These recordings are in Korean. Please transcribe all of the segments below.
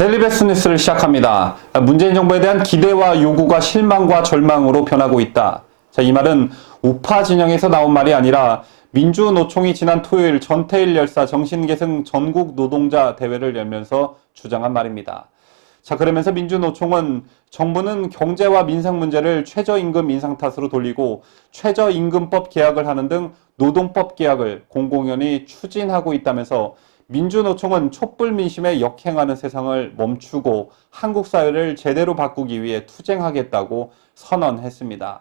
데일리베스트 뉴스를 시작합니다. 문재인 정부에 대한 기대와 요구가 실망과 절망으로 변하고 있다. 자, 이 말은 우파 진영에서 나온 말이 아니라 민주노총이 지난 토요일 전태일 열사 정신계승 전국 노동자 대회를 열면서 주장한 말입니다. 자, 그러면서 민주노총은 정부는 경제와 민생 문제를 최저임금 인상 탓으로 돌리고 최저임금법 개혁을 하는 등 노동법 개혁을 공공연히 추진하고 있다면서 민주노총은 촛불 민심에 역행하는 세상을 멈추고 한국 사회를 제대로 바꾸기 위해 투쟁하겠다고 선언했습니다.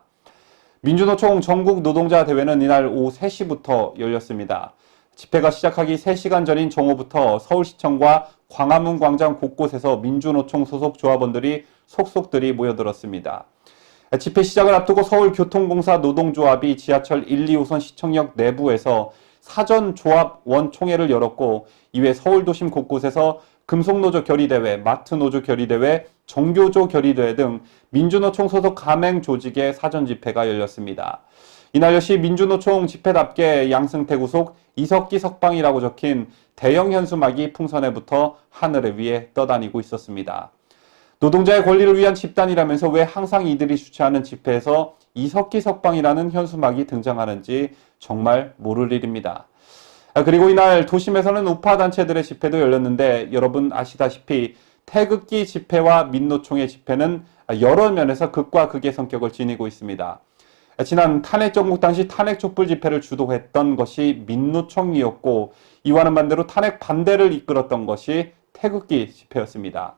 민주노총 전국 노동자 대회는 이날 오후 3시부터 열렸습니다. 집회가 시작하기 3시간 전인 정오부터 서울시청과 광화문 광장 곳곳에서 민주노총 소속 조합원들이 속속들이 모여들었습니다. 집회 시작을 앞두고 서울교통공사 노동조합이 지하철 1, 2호선 시청역 내부에서 사전 조합원 총회를 열었고, 이외 서울도심 곳곳에서 금속노조 결의대회, 마트노조 결의대회, 정교조 결의대회 등 민주노총 소속 가맹 조직의 사전 집회가 열렸습니다. 이날 역시 민주노총 집회답게 양승태 구속 이석기 석방이라고 적힌 대형 현수막이 풍선에 붙어 하늘 위에 떠다니고 있었습니다. 노동자의 권리를 위한 집단이라면서 왜 항상 이들이 주최하는 집회에서 이석기 석방이라는 현수막이 등장하는지 정말 모를 일입니다. 그리고 이날 도심에서는 우파 단체들의 집회도 열렸는데, 여러분 아시다시피 태극기 집회와 민노총의 집회는 여러 면에서 극과 극의 성격을 지니고 있습니다. 지난 탄핵 정국 당시 탄핵 촛불 집회를 주도했던 것이 민노총이었고, 이와는 반대로 탄핵 반대를 이끌었던 것이 태극기 집회였습니다.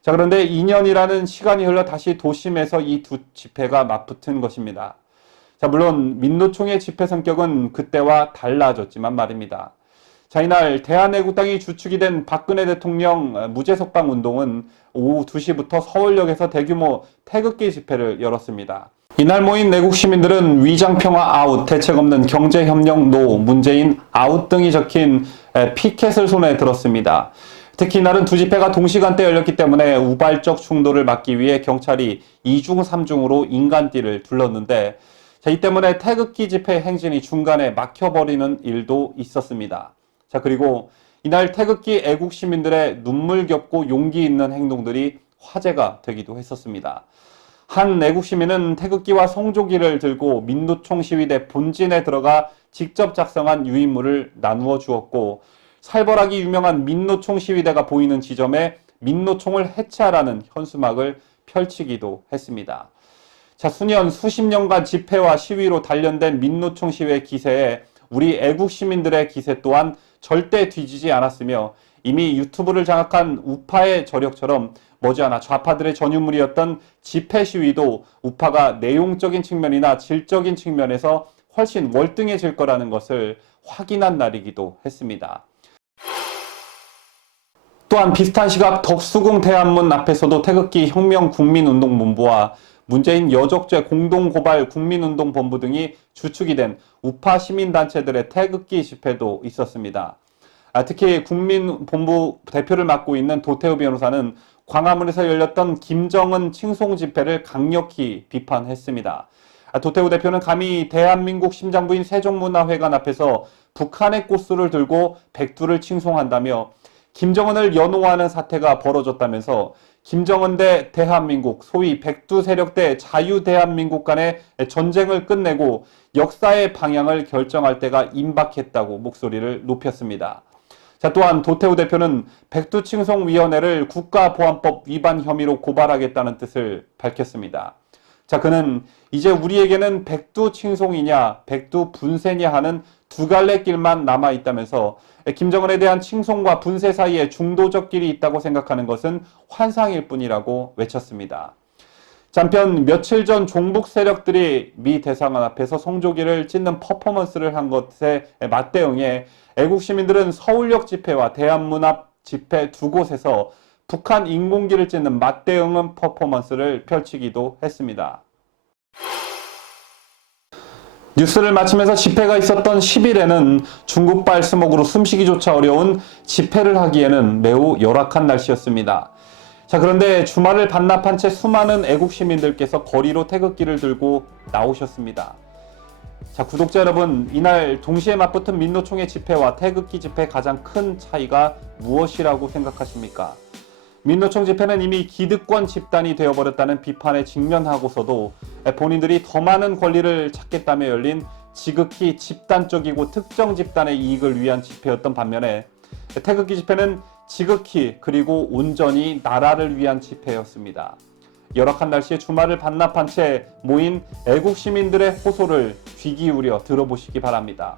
자, 그런데 2년이라는 시간이 흘러 다시 도심에서 이 두 집회가 맞붙은 것입니다. 자, 물론 민노총의 집회 성격은 그때와 달라졌지만 말입니다. 자, 이날 대한애국당이 주축이 된 박근혜 대통령 무죄석방 운동은 오후 2시부터 서울역에서 대규모 태극기 집회를 열었습니다. 이날 모인 내국 시민들은 위장평화 아웃, 대책 없는 경제협력 노, 문재인 아웃 등이 적힌 피켓을 손에 들었습니다. 특히 이날은 두 집회가 동시간대에 열렸기 때문에 우발적 충돌을 막기 위해 경찰이 2중 3중으로 인간띠를 둘렀는데, 자, 이 때문에 태극기 집회 행진이 중간에 막혀버리는 일도 있었습니다. 자, 그리고 이날 태극기 애국 시민들의 눈물겹고 용기 있는 행동들이 화제가 되기도 했었습니다. 한 애국 시민은 태극기와 성조기를 들고 민노총 시위대 본진에 들어가 직접 작성한 유인물을 나누어 주었고, 살벌하기 유명한 민노총 시위대가 보이는 지점에 민노총을 해체하라는 현수막을 펼치기도 했습니다. 자, 수십 년간 집회와 시위로 단련된 민노총 시위의 기세에 우리 애국 시민들의 기세 또한 절대 뒤지지 않았으며, 이미 유튜브를 장악한 우파의 저력처럼 머지않아 좌파들의 전유물이었던 집회 시위도 우파가 내용적인 측면이나 질적인 측면에서 훨씬 월등해질 거라는 것을 확인한 날이기도 했습니다. 또한 비슷한 시각 덕수궁 대한문 앞에서도 태극기 혁명국민운동본부와 문재인 여적죄 공동고발 국민운동본부 등이 주축이 된 우파 시민단체들의 태극기 집회도 있었습니다. 특히 국민본부 대표를 맡고 있는 도태우 변호사는 광화문에서 열렸던 김정은 칭송 집회를 강력히 비판했습니다. 도태우 대표는 감히 대한민국 심장부인 세종문화회관 앞에서 북한의 꽃술을 들고 백두를 칭송한다며 김정은을 연호하는 사태가 벌어졌다면서 김정은 대 대한민국, 소위 백두 세력 대 자유대한민국 간의 전쟁을 끝내고 역사의 방향을 결정할 때가 임박했다고 목소리를 높였습니다. 자, 또한 도태우 대표는 백두칭송위원회를 국가보안법 위반 혐의로 고발하겠다는 뜻을 밝혔습니다. 자, 그는 이제 우리에게는 백두칭송이냐 백두분쇄냐 하는 두 갈래 길만 남아있다면서 김정은에 대한 칭송과 분쇄 사이에 중도적 길이 있다고 생각하는 것은 환상일 뿐이라고 외쳤습니다. 한편 며칠 전 종북 세력들이 미 대사관 앞에서 성조기를 찢는 퍼포먼스를 한 것에 맞대응해 애국 시민들은 서울역 집회와 대한문 앞 집회 두 곳에서 북한 인공기를 찢는 맞대응은 퍼포먼스를 펼치기도 했습니다. 뉴스를 마치면서 집회가 있었던 10일에는 중국발 스모그로 숨쉬기조차 어려운 집회를 하기에는 매우 열악한 날씨였습니다. 자, 그런데 주말을 반납한 채 수많은 애국 시민들께서 거리로 태극기를 들고 나오셨습니다. 자, 구독자 여러분, 이날 동시에 맞붙은 민노총의 집회와 태극기 집회의 가장 큰 차이가 무엇이라고 생각하십니까? 민노총 집회는 이미 기득권 집단이 되어버렸다는 비판에 직면하고서도 본인들이 더 많은 권리를 찾겠다며 열린 지극히 집단적이고 특정 집단의 이익을 위한 집회였던 반면에 태극기 집회는 지극히 그리고 온전히 나라를 위한 집회였습니다. 열악한 날씨에 주말을 반납한 채 모인 애국 시민들의 호소를 귀 기울여 들어보시기 바랍니다.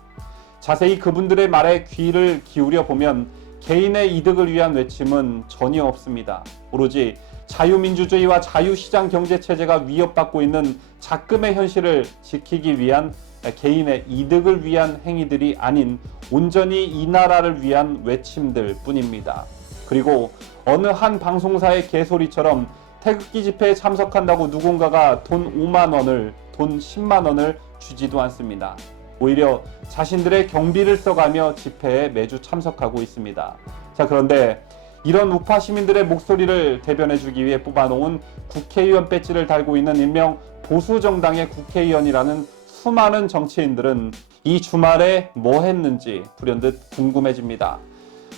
자세히 그분들의 말에 귀를 기울여 보면 개인의 이득을 위한 외침은 전혀 없습니다. 오로지 자유민주주의와 자유시장 경제체제가 위협받고 있는 작금의 현실을 지키기 위한 개인의 이득을 위한 행위들이 아닌 온전히 이 나라를 위한 외침들 뿐입니다. 그리고 어느 한 방송사의 개소리처럼 태극기 집회에 참석한다고 누군가가 돈 5만 원을, 돈 10만 원을 주지도 않습니다. 오히려 자신들의 경비를 써가며 집회에 매주 참석하고 있습니다. 자, 그런데 이런 우파 시민들의 목소리를 대변해주기 위해 뽑아놓은 국회의원 배지를 달고 있는 일명 보수정당의 국회의원이라는 수많은 정치인들은 이 주말에 뭐 했는지 불현듯 궁금해집니다.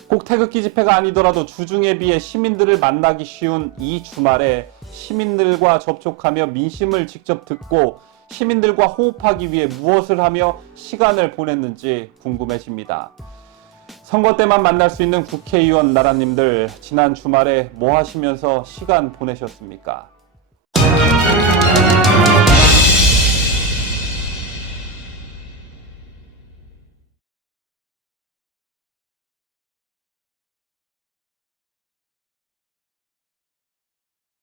꼭 태극기 집회가 아니더라도 주중에 비해 시민들을 만나기 쉬운 이 주말에 시민들과 접촉하며 민심을 직접 듣고 시민들과 호흡하기 위해 무엇을 하며 시간을 보냈는지 궁금해집니다. 선거 때만 만날 수 있는 국회의원 나라님들, 지난 주말에 뭐 하시면서 시간 보내셨습니까?